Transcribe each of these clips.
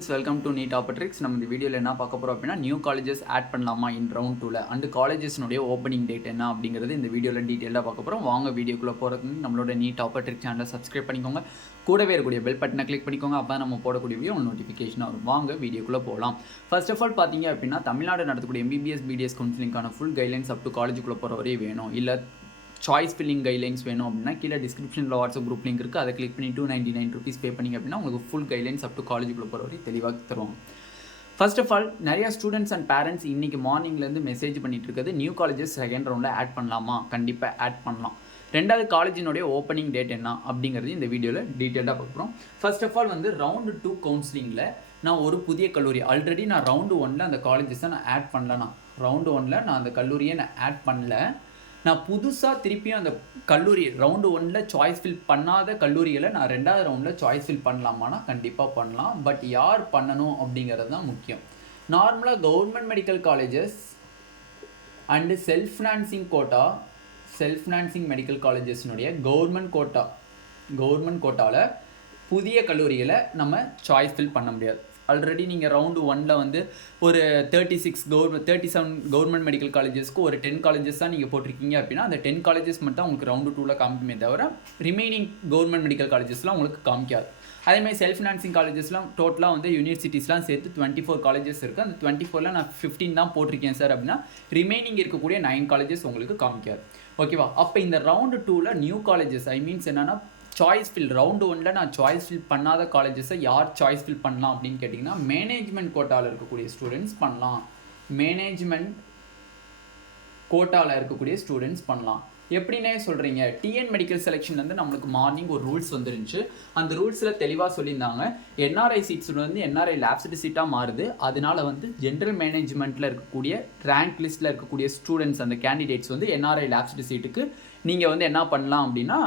Welcome to NEET ஆப்பர்ட்ரிக்ஸ். நம்ம இந்த வீடியோவில் என்ன பார்க்க போகிறோம் அப்படின்னா, நியூ காலேஜஸ் ஆட் பண்ணலாமா இன் ரவுண்ட் 2ல அண்ட் காலேஜஸ்னுடைய ஓப்பனிங் டேட் என்ன அப்படிங்கிறது இந்த வீடியோவில் டீட்டெயிலாக பார்க்க போகிறோம். வாங்க வீடியோக்குள்ளே போகிறதுக்கு நம்மளோட நீட் ஆப்பர்ட்ரிக்ஸ் சேனலை சப்ஸ்கிரைப் பண்ணிக்கோங்க. கூடவே இருக்கக்கூடிய பெல் பட்டனை கிளிக் பண்ணிக்கோங்க. அப்போ நம்ம போடக்கூடிய வீடியோ நோட்டிஃபிகேஷன் வரும். வாங்க வீடியோக்குள்ளே போகலாம். ஃபர்ஸ்ட் ஆஃப் ஆல் பார்த்தீங்க அப்படின்னா, தமிழ்நாடு நடத்தக்கூடிய எம்பிபிஎஸ் பிடிஎஸ் கவுன்சிலிங்கான ஃபுல் கைட்லைன்ஸ் அப் டு காலேஜுக்குள்ளே போகிற வரையும் வேணும். இல்லை சாய்ஸ் ஃபில்லிங் கைட்லைன்ஸ் வேணும் அப்படின்னா கீழே டிஸ்கிரிப்ஷனில் வாட்ஸ்அப் குரூப் லிங்க் இருக்குது. அதை கிளிக் பண்ணி 299 rupees பே பண்ணிங்க அப்படின்னா உங்களுக்கு ஃபுல் கைட்லைன்ஸ் அப் டு காலேஜுக்குள்ளே போகிற வரையும் தெளிவாக தருவாங்க. ஃபர்ஸ்ட் ஆஃப் ஆல் நிறையா ஸ்டூடெண்ட்ஸ் அண்ட் பேரண்ட்ஸ் இன்றைக்கி மார்னிங்லேருந்து மெசேஜ் பண்ணிட்டு இருக்கிறது, நியூ காலேஜஸ் செகண்ட் ரவுண்டில் ஆட் பண்ணலாமா? கண்டிப்பாக ஆட் பண்ணலாம். ரெண்டாவது காலேஜினுடைய ஓப்பனிங் டேட் என்ன அப்படிங்கிறது இந்த வீடியோவில் டீட்டெயிலாக பார்க்குறோம். ஃபர்ஸ்ட் ஆஃப் ஆல் வந்து ரவுண்டு 2 கவுன்சிலிங்கில் நான் ஒரு புதிய கல்லூரி ஆல்ரெடி நான் ரவுண்டு 1ல் அந்த காலேஜஸை நான் ஆட் பண்ணலண்ணா. ரவுண்டு 1ல் நான் அந்த கல்லூரியை நான் ஆட் பண்ணல. நான் புதுசாக திருப்பியும் அந்த கல்லூரி ரவுண்டு 1ல் சாய்ஸ் ஃபில் பண்ணாத கல்லூரிகளை நான் ரெண்டாவது ரவுண்டில் சாய்ஸ் ஃபில் பண்ணலாமான்னா கண்டிப்பாக பண்ணலாம். பட் யார் பண்ணணும் அப்படிங்கிறது தான் முக்கியம். நார்மலாக government medical colleges and self financing medical காலேஜஸ்னுடைய கவர்மெண்ட் கோட்டாவில் புதிய கல்லூரிகளை நம்ம சாய்ஸ் ஃபில் பண்ண முடியாது. ஆல்ரெடி நீங்கள் ரவுண்டு 1ல் வந்து ஒரு 37 கவர்மெண்ட் மெடிக்கல் காலேஜஸ்க்கு ஒரு 10 காலேஜஸ் தான் நீங்கள் போட்டிருக்கீங்க அப்படின்னா அந்த 10 காலேஜஸ் மட்டும் உங்களுக்கு ரவுண்டு 2ல் காமிக்குமே தவிர ரிமைனிங் கவர்மெண்ட் மெடிக்கல் காலேஜஸ்லாம் உங்களுக்கு காமிக்காது. அதேமாதிரி செல்ஃப் ஃபினான்சிங் காலேஜஸ்லாம் டோட்டலாக வந்து யூனிவர்சிட்டிஸ்லாம் சேர்த்து 24 காலேஜஸ் இருக்குது. அந்த 24ல் நான் 15 தான் போட்டிருக்கேன் சார் அப்படின்னா ரிமைனிங் இருக்கக்கூடிய 9 காலேஜஸ் உங்களுக்கு காமிக்காது. ஓகேவா? அப்போ இந்த ரவுண்டு 2ல் நியூ காலேஜஸ் மீன்ஸ் என்னென்னா சாய்ஸ் ஃபில் ரவுண்டு 1ல் நான் சாய்ஸ் ஃபில் பண்ணாத காலேஜஸை யார் சாய்ஸ் ஃபில் பண்ணலாம் அப்படின்னு கேட்டிங்கன்னா, மேனேஜ்மெண்ட் கோட்டாவில் இருக்கக்கூடிய ஸ்டூடெண்ட்ஸ் பண்ணலாம். எப்படின்னே சொல்கிறீங்க, டிஎன் மெடிக்கல் செலெக்ஷன் வந்து நம்மளுக்கு மார்னிங் ஒரு ரூல்ஸ் வந்துருந்துச்சு. அந்த ரூல்ஸில் தெளிவாக சொல்லியிருந்தாங்க, என்ஆர்ஐ சீட்ஸ் வந்து என்ஆர்ஐ லேப்ஸ்டு சீட்டாக மாறுது. அதனால வந்து ஜென்ரல் மேனேஜ்மெண்ட்டில் இருக்கக்கூடிய ரேங்க் லிஸ்ட்டில் இருக்கக்கூடிய ஸ்டூடெண்ட்ஸ் அந்த கேண்டிடேட்ஸ் வந்து என்ஆர்ஐ லேப்ஸ்டு சீட்டுக்கு நீங்கள் வந்து என்ன பண்ணலாம் அப்படின்னா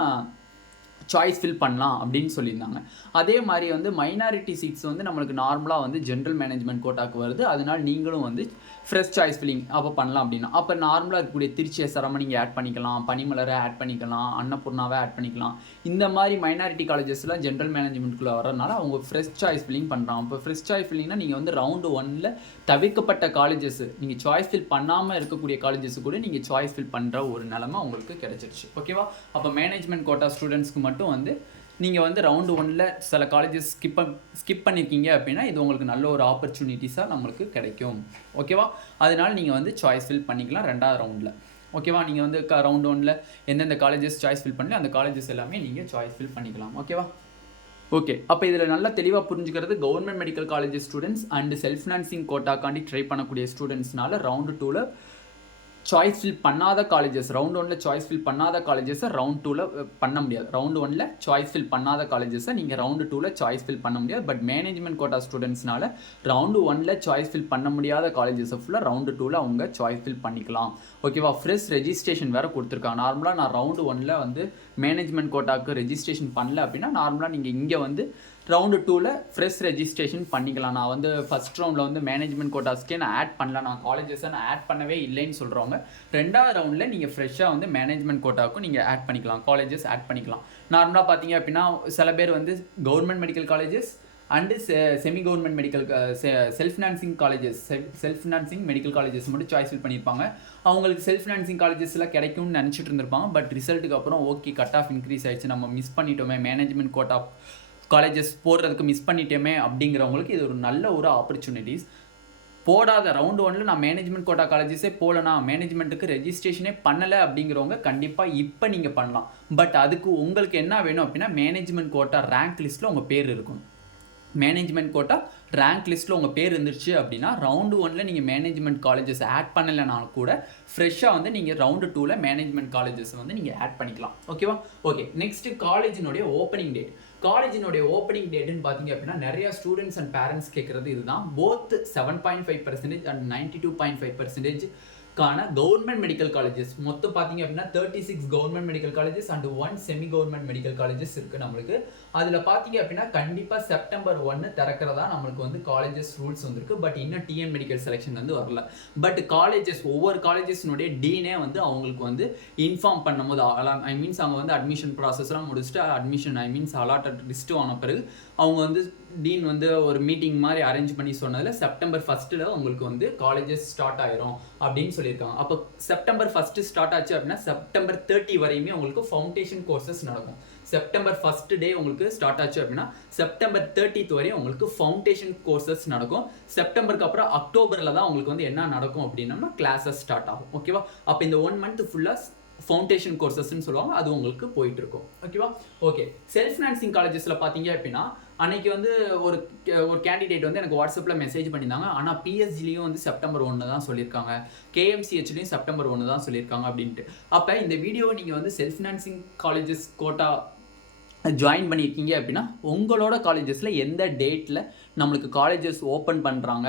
சாய்ஸ் ஃபில் பண்ணலாம் அப்படின்னு சொல்லியிருந்தாங்க. அதே மாதிரி வந்து மைனாரிட்டி சீட்ஸ் வந்து நம்மளுக்கு நார்மலாக வந்து ஜென்ரல் மேனேஜ்மெண்ட் கோட்டாக்கு வருது. அதனால் நீங்களும் வந்து ஃப்ரெஷ் சாய்ஸ் ஃபில்லிங் அப்போ பண்ணலாம் அப்படின்னா, அப்போ நார்மலாக இருக்கக்கூடிய திருச்சி SRM நீங்கள் ஆட் பண்ணிக்கலாம், பனிமலரை ஆட் பண்ணிக்கலாம், அன்னபூர்ணாவை ஆட் பண்ணிக்கலாம். இந்த மாதிரி மைனாரிட்டி காலேஜஸ்லாம் ஜென்ரல் மேனேஜ்மெண்ட்டுக்குள்ளே வரதுனால அவங்க ஃப்ரெஷ் சாய்ஸ் ஃபில்லிங் பண்ணுறாங்க. இப்போ ஃப்ரெஷ் சாய்ஸ் ஃபில்லிங்னா நீங்கள் வந்து ரவுண்டு 1ல் தவிர்க்கப்பட்ட காலேஜஸ் நீங்கள் சாய்ஸ் ஃபில் பண்ணாமல் இருக்கக்கூடிய காலேஜஸ் கூட நீங்கள் சாய்ஸ் ஃபில் பண்ணுற ஒரு நிலைமை உங்களுக்கு கிடைச்சிருச்சு. ஓகேவா? அப்போ மேனேஜ்மெண்ட் கோட்டா ஸ்டூடெண்ட்ஸ்க்கு மட்டும் வந்து நீங்கள் வந்து ரவுண்டு 1ல் சில காலேஜஸ் ஸ்கிப் பண்ணியிருக்கீங்க அப்படின்னா இது உங்களுக்கு நல்ல ஒரு ஆப்பர்ச்சுனிட்டிஸாக நம்மளுக்கு கிடைக்கும். ஓகேவா? அதனால் நீங்கள் வந்து சாய்ஸ் ஃபில் பண்ணிக்கலாம் ரெண்டாவது ரவுண்டில். ஓகேவா? நீங்கள் வந்து ரவுண்டு 1ல் எந்தெந்த காலேஜஸ் சாய்ஸ் ஃபில் பண்ணி அந்த காலேஜஸ் எல்லாமே நீங்கள் சாய்ஸ் ஃபில் பண்ணிக்கலாம். ஓகேவா? ஓகே, அப்போ இதில் நல்லா தெளிவாக புரிஞ்சுக்கிறது, government medical colleges students and self financing கோட்டாக்காண்டி ட்ரை பண்ணக்கூடிய ஸ்டூடெண்ட்ஸ்னால ரவுண்டு 2ல் சாய்ஸ் ஃபில் பண்ணாத காலேஜஸ் ரவுண்டு 1ல் சாய்ஸ் ஃபில் பண்ணாத காலேஜஸை ரவுண்ட் 2ல் பண்ண முடியாது. ரவுண்டு 1ல் சாய்ஸ் ஃபில் பண்ணாத காலேஜஸை நீங்கள் ரவுண்டு 2ல் சாய்ஸ் ஃபில் பண்ண முடியாது. பட் மேனேஜ்மெண்ட் கோட்டா ஸ்டூடெண்ட்ஸ்னால ரவுண்டு 1ல் சாய்ஸ் ஃபில் பண்ண முடியாத காலேஜஸை ஃபுல்லாக ரவுண்டு 2ல் அவங்க சாய்ஸ் ஃபில் பண்ணிக்கலாம். ஓகேவா? ஃப்ரெஷ் ரெஜிஸ்ட்ரேஷன் வேறு கொடுத்துருக்காங்க. நார்மலாக நான் ரவுண்டு 1ல் வந்து மேனேஜ்மெண்ட் கோட்டாவுக்கு ரெஜிஸ்ட்ரேஷன் பண்ணல அப்படின்னா நார்மலாக நீங்கள் இங்கே வந்து ரவுண்டு 2ல் ஃப்ரெஷ் ரெஜிஸ்ட்ரேஷன் பண்ணிக்கலாம். நான் வந்து ஃபஸ்ட் ரவுண்டில் வந்து மேனேஜ்மெண்ட் கோட்டாஸ்க்கே நான் ஆட் பண்ணல, நான் காலேஜஸை நான் ஆட் பண்ணவே இல்லைன்னு சொல்கிறவங்க ரெண்டாவது ரவுண்டில் நீங்கள் ஃப்ரெஷ்ஷாக வந்து மேனேஜ்மெண்ட் கோட்டாவுக்கும் நீங்கள் ஆட் பண்ணிக்கலாம், காலேஜஸ் ஆட் பண்ணிக்கலாம். நார்மலாக பார்த்தீங்க அப்படின்னா சில பேர் வந்து government medical colleges and semi government medical self financing medical colleges மட்டும் சாய்ஸ் ஃபில் பண்ணியிருப்பாங்க. அவங்களுக்கு செல்ஃப் ஃபினான்சிங் காலேஜஸ்லாம் கிடைக்கும்னு நினச்சிட்டு இருந்திருப்பாங்க. பட் ரிசல்ட்டுக்கு அப்புறம் ஓகே கட் ஆஃப் இன்க்ரீஸ் ஆகிடுச்சு, நம்ம மிஸ் பண்ணிட்டோமே, மேனேஜ்மெண்ட் கோட்டா காலேஜஸ் போடுறதுக்கு மிஸ் பண்ணிட்டோமே அப்படிங்கிறவங்களுக்கு இது ஒரு நல்ல ஒரு ஆப்பர்ச்சுனிட்டிஸ். போடாத ரவுண்டு 1ல் நான் மேனேஜ்மெண்ட் கோட்டா காலேஜஸே போகலனா, மேனேஜ்மெண்ட்டுக்கு ரெஜிஸ்ட்ரேஷனே பண்ணலை அப்படிங்கிறவங்க கண்டிப்பாக இப்போ நீங்கள் பண்ணலாம். பட் அதுக்கு உங்களுக்கு என்ன வேணும் அப்படின்னா மேனேஜ்மெண்ட் கோட்டா ரேங்க் லிஸ்ட்டில் உங்கள் பேர் இருக்கும். மேனேஜ்மெண்ட் கோட்டா ரேங்க் லிஸ்ட்டில் உங்கள் பேர் இருந்துச்சு அப்படின்னா ரவுண்டு 1ல் நீங்கள் மேனேஜ்மெண்ட் காலேஜஸ் ஆட் பண்ணலைனாலும் கூட ஃப்ரெஷ்ஷாக வந்து நீங்கள் ரவுண்டு 2ல் மேனேஜ்மெண்ட் காலேஜஸ் வந்து நீங்கள் ஆட் பண்ணிக்கலாம். ஓகேவா? ஓகே, நெக்ஸ்ட்டு காலேஜினுடைய ஓப்பனிங் டேட். காலேஜினுடைய ஓப்பனிங் டேட்டுன்னு பார்த்தீங்க அப்படின்னா நிறைய ஸ்டூடெண்ட்ஸ் அண்ட் பேரண்ட்ஸ் கேட்குறது இதுதான். Both 7.5% and 92.5% government medical colleges மொத்தம் பார்த்தீங்க அப்படின்னா 36 government medical colleges and 1 semi government medical colleges இருக்குது நம்மளுக்கு. அதில் பார்த்தீங்க அப்படின்னா கண்டிப்பாக செப்டம்பர் 1 திறக்கிறதா நம்மளுக்கு வந்து காலேஜஸ் ரூல்ஸ் வந்திருக்கு. பட் இன்னும் டிஎன் மெடிக்கல் செலெக்ஷன் வந்து வரல. பட் காலேஜஸ் ஒவ்வொரு காலேஜஸ்னுடைய டீனே வந்து அவங்களுக்கு வந்து இன்ஃபார்ம் பண்ணும்போது அவங்க வந்து அட்மிஷன் ப்ராசஸ்லாம் முடிச்சுட்டு அட்மிஷன் அலாட்டட் லிஸ்ட்டு ஆன பிறகு அவங்க வந்து டீன் வந்து ஒரு மீட்டிங் மாதிரி அரேஞ்ச் பண்ணி சொன்னதில் செப்டம்பர் 1 உங்களுக்கு வந்து காலேஜஸ் ஸ்டார்ட் ஆயிரும் அப்படின்னு சொல்லியிருக்காங்க. அப்போ செப்டம்பர் 1 ஸ்டார்ட் ஆச்சு அப்படின்னா செப்டம்பர் 30 வரையுமே உங்களுக்கு ஃபவுண்டேஷன் கோர்சஸ் நடக்கும். செப்டம்பர் 1 டே உங்களுக்கு ஸ்டார்ட் ஆச்சு அப்படின்னா செப்டம்பர் 30 வரையும் உங்களுக்கு ஃபவுண்டேஷன் கோர்சஸ் நடக்கும். செப்டம்பருக்கு அப்புறம் அக்டோபரில் தான் உங்களுக்கு வந்து என்ன நடக்கும் அப்படின்னா கிளாஸஸ் ஸ்டார்ட் ஆகும். ஓகேவா? அப்போ இந்த 1 மந்த் ஃபுல்லாக ஃபவுண்டேஷன் கோர்சஸ்ன்னு சொல்லுவாங்க, அது உங்களுக்கு போயிட்டு இருக்கும். ஓகேவா? ஓகே. செல்ஃப் ஃபினான்சிங் காலேஜஸில் பார்த்தீங்க அப்படின்னா அன்னைக்கு வந்து ஒரு கேண்டிடேட் வந்து எனக்கு வாட்ஸ்அப்பில் மெசேஜ் பண்ணியிருந்தாங்க. ஆனால் பிஎஸ்ஜிலையும் வந்து செப்டம்பர் 1 தான் சொல்லியிருக்காங்க, கேஎம்சிஹெச்லையும் செப்டம்பர் 1 தான் சொல்லியிருக்காங்க அப்படின்ட்டு. அப்போ இந்த வீடியோவை நீங்கள் வந்து self financing colleges quota join பண்ணியிருக்கீங்க அப்படின்னா உங்களோட காலேஜஸில் எந்த டேட்டில் நம்மளுக்கு காலேஜஸ் ஓப்பன் பண்ணுறாங்க,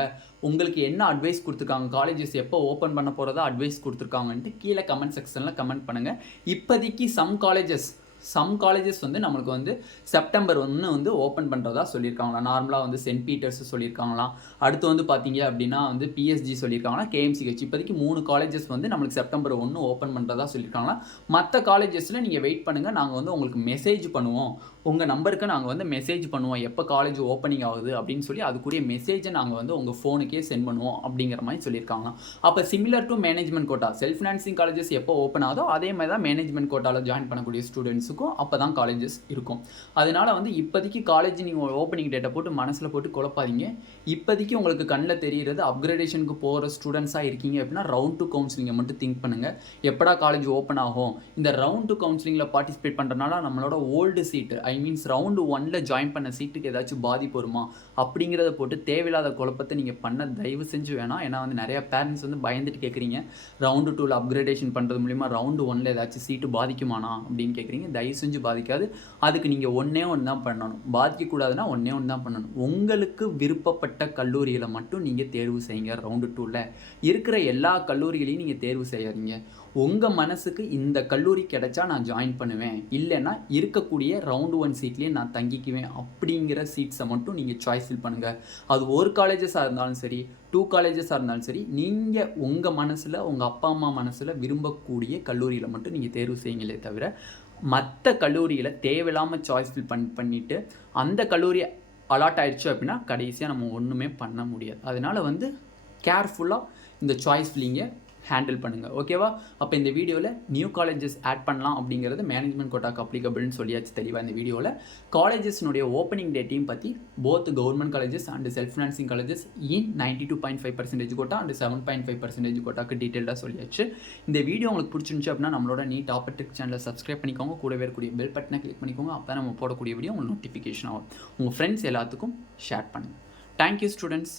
உங்களுக்கு என்ன அட்வைஸ் கொடுத்துருக்காங்க, காலேஜஸ் எப்போ ஓப்பன் பண்ண போகிறதா அட்வைஸ் கொடுத்துருக்காங்கன்ட்டு கீழே கமெண்ட் செக்ஷனில் கமெண்ட் பண்ணுங்கள். இப்போதைக்கு சம் காலேஜஸ் வந்து நம்மளுக்கு வந்து செப்டம்பர் 1 வந்து ஓப்பன் பண்ணுறதா சொல்லியிருக்காங்களா. நார்மலாக வந்து சென்ட் பீட்டர்ஸ் சொல்லியிருக்காங்களாம். அடுத்து வந்து பார்த்தீங்க அப்படின்னா வந்து பிஎஸ்ஜி சொல்லியிருக்காங்களா, கேஎம்சிஹெச். இப்போதைக்கு 3 காலேஜஸ் வந்து நம்மளுக்கு செப்டம்பர் 1 ஓப்பன் பண்ணுறதா சொல்லியிருக்காங்களா. மற்ற காலேஜஸில் நீங்கள் வெயிட் பண்ணுங்கள், நாங்கள் வந்து உங்களுக்கு மெசேஜ் பண்ணுவோம், உங்கள் நம்பருக்கு நாங்கள் வந்து மெசேஜ் பண்ணுவோம் எப்போ காலேஜ் ஓப்பனிங் ஆகுது அப்படின்னு சொல்லி அதுக்குரிய மெசேஜை நாங்கள் வந்து உங்கள் ஃபோனுக்கே சென்ட் பண்ணுவோம் அப்படிங்கிற மாதிரி சொல்லியிருக்காங்க. அப்போ similar to management quota, self financing colleges எப்போ ஓப்பன் ஆகுதோ அதே மாதிரி தான் மேனேஜ்மெண்ட் கோட்டாவில் ஜாயின் பண்ணக்கூடிய ஸ்டூடெண்ட்ஸுக்கும் அப்போ தான் காலேஜஸ் இருக்கும். அதனால வந்து இப்போதைக்கு காலேஜ் நீங்கள் ஓப்பனிங் டேட்டை போட்டு மனசில் போட்டு குழப்பாதீங்க. இப்போதைக்கு உங்களுக்கு கண்ணில் தெரிகிறது அப்கிரேடேஷனுக்கு போகிற ஸ்டூடெண்ட்ஸாக இருக்கீங்க அப்படின்னா ரவுண்ட் 2 கவுன்சிலிங்கை மட்டும் திங்க் பண்ணுங்கள். எப்படா காலேஜ் ஓப்பன் ஆகும், இந்த ரவுண்ட் 2 கவுன்சிலிங்கில் பார்ட்டிசிபேட் பண்ணுறதுனால நம்மளோட ஓல்டு சீட்டு மீன்ஸ் ரவுண்டு 1 ஜாயின் பண்ண சீட்டுக்கு ஏதாச்சும் பாதிப்பு வருமா அப்படிங்கிறத போட்டு தேவையில்லாத குழப்பத்தை நீங்கள் பண்ண தயவு செஞ்சு வேணாம். ஏன்னா வந்து நிறைய பேரண்ட்ஸ் வந்து பயந்துட்டு கேட்குறீங்க, ரவுண்டு 2 அப்கிரேடேஷன் பண்ணுறது மூலிமா ரவுண்டு 1 ஏதாச்சும் சீட்டு பாதிக்குமானா அப்படின்னு கேட்குறீங்க. தயவு செஞ்சு பாதிக்காது. அதுக்கு நீங்கள் ஒன்றே தான் பண்ணணும். பாதிக்கக்கூடாதுன்னா ஒன்றே தான் பண்ணணும். உங்களுக்கு விருப்பப்பட்ட கல்லூரிகளை மட்டும் நீங்கள் தேர்வு செய்யுங்க. ரவுண்டு 2 இருக்கிற எல்லா கல்லூரிகளையும் நீங்கள் தேர்வு செய்யாதீங்க. உங்கள் மனசுக்கு இந்த கல்லூரி கிடைச்சா நான் ஜாயின் பண்ணுவேன், இல்லைன்னா இருக்கக்கூடிய ரவுண்டு 1 சீட்லேயே நான் தங்கிக்குவேன் அப்படிங்கிற சீட்ஸை மட்டும் நீங்கள் சாய்ஸ் ஃபில் பண்ணுங்கள். அது ஒரு காலேஜஸாக இருந்தாலும் சரி, 2 காலேஜஸாக இருந்தாலும் சரி, நீங்கள் உங்கள் மனசில் உங்கள் அப்பா அம்மா மனசில் விரும்பக்கூடிய கல்லூரியில் மட்டும் நீங்கள் தேர்வு செய்யுங்களே தவிர மற்ற கல்லூரியில் தேவையில்லாமல் சாய்ஸ் ஃபில் பண்ணிவிட்டு அந்த கல்லூரி அலாட் ஆயிடுச்சு அப்படின்னா கடைசியாக நம்ம ஒன்றுமே பண்ண முடியாது. அதனால் வந்து கேர்ஃபுல்லாக இந்த சாய்ஸ் ஃபில்லிங்கை ஹேண்டில் பண்ணுங்கள். ஓகேவா? அப்போ இந்த வீடியோவில் நியூ காலேஜஸ் ஆட் பண்ணலாம் அப்படிங்கிறது மேனேஜ்மெண்ட் கோட்டாக்கு அப்ளிகபிள்னு சொல்லியாச்சு தெளிவாக. இந்த வீடியோவில் காலேஜஸ்னுடைய ஓப்பனிங் டேட்டையும் பற்றி both government colleges and self financing colleges in 92.5% quota and 7.5% கோட்டாக்கு டீட்டெயிலாக சொல்லியாச்சு. இந்த வீடியோ உங்களுக்கு பிடிச்சிருந்துச்சு அப்படின்னா நம்மளோட நீட் ஆப்பர்டிக் சேனலை சப்ஸ்கிரைப் பண்ணிக்கோங்க, கூடவே இருக்கக்கூடிய பெல் பட்டனை கிளிக் பண்ணிக்கோங்க. அப்போ நம்ம போடக்கூடிய வீடியோ உங்களுக்கு நோட்டிஃபிகேஷன் ஆகும். உங்கள் ஃப்ரெண்ட்ஸ் எல்லாத்துக்கும் ஷேர் பண்ணுங்கள். Thank you students.